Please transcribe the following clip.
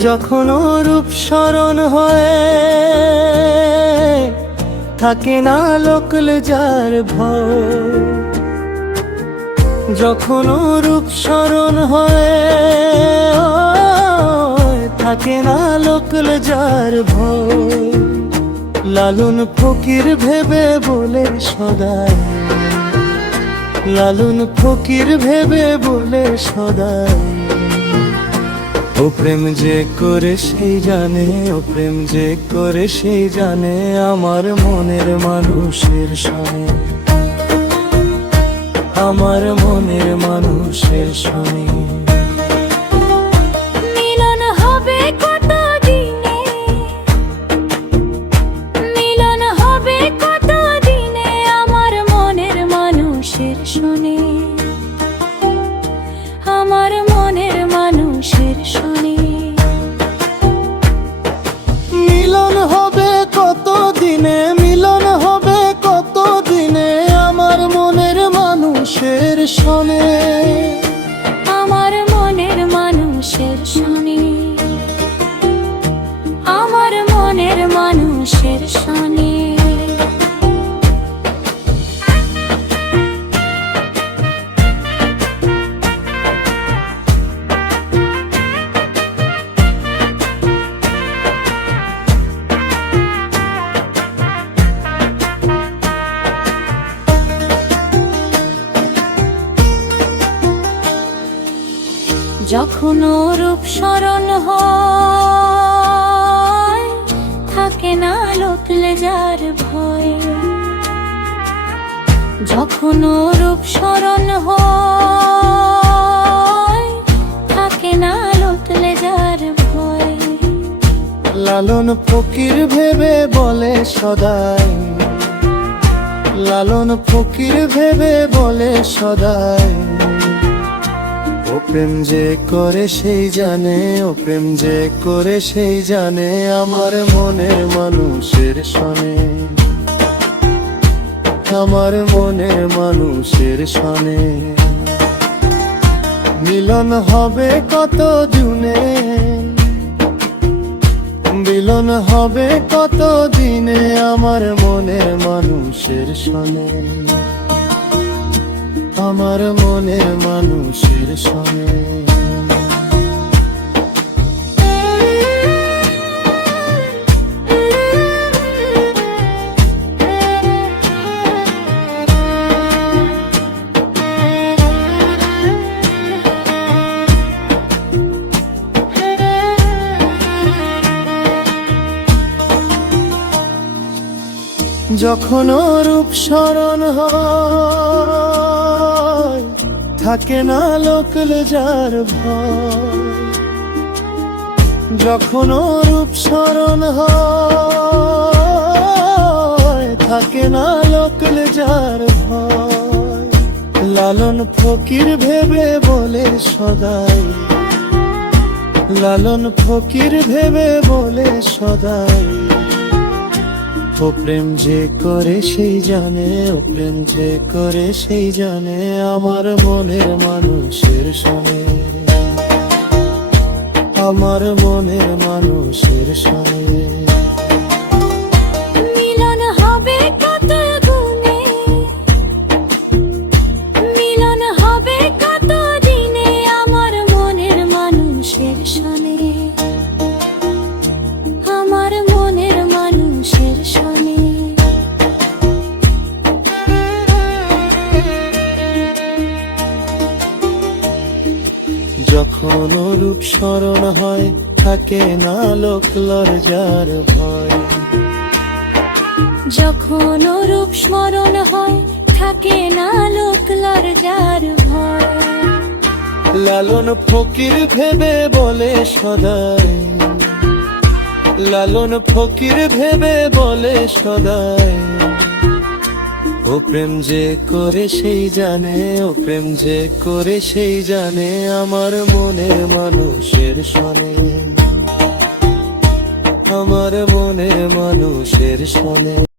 যখন রূপ স্মরণ হয়ে থাকে না লোকল যার ভয়, যখন রূপ স্মরণ হয়ে থাকে না লোকল যার ভয়, লালন ফকির ভেবে বলে সদাই, লালন ফকির ভেবে বলে সদাই, ও প্রেম যে করে সেই জানে, ও প্রেম যে করে সেই জানে, আমার মনের মানুষের সনে, আমার মনের মানুষের সনে। মিলন হবে কত দিনে, মিলন হবে কত দিনে, আমার মনের মানুষের সনে, আমার মনের মানুষের সনে। মিলন হবে কত দিনে, মিলন হবে কত দিনে, আমার মনের মানুষের সনে, আমার মনের মানুষের সনে, আমার মনের মানুষের সনে। যখন রূপ স্মরণ হয় থাকে না লোকলে যার ভয়, যখন রূপ স্মরণ হয় থাকে না লোকলে যার ভয়, লালন ফকির ভেবে বলে সদাই, লালন ফকির ভেবে বলে সদাই, ও প্রেম যে করে সেই জানে, ও প্রেম যে করে সেই জানে, আমার মনের মানুষের সনে, আমার মনের মানুষের সনে। মিলন হবে কত দিনে, মিলন হবে কত দিনে, আমার মনের মানুষের সনে, আমার মনের মানুষের সনে। যখন রূপ স্মরণ হয় থাকে না লোকল যার ভয়, যখন রূপ স্মরণ হয় থাকে না লোকল যার ভয়, লালন ফকির ভেবে বলে সদাই, লালন ফকির ভেবে বলে সদাই, ও প্রেম যে করে সেই জানে, ও প্রেম যে করে সেই জানে, আমার মনের মানুষের সনে, আমার মনের মানুষের সনে। মিলন হবে কত গুণে, মিলন হবে কত দিনে, আমার মনের মানুষের সনে, আমার মনের মানুষের সনে। যখন রূপ স্মরণ হয় থাকে না লোকলর যার ভয়, যখন রূপ স্মরণ হয় থাকে না লোকলার যার ভয়, লালন ফকির ভেবে বলে সদাই, লালন ফকির ভেবে বলে সদাই, ও প্রেম যে করে সেই জানে, ও প্রেম যে করে সেই জানে, আমার মনের মানুষের সনে, আমার মনের মানুষের সনে।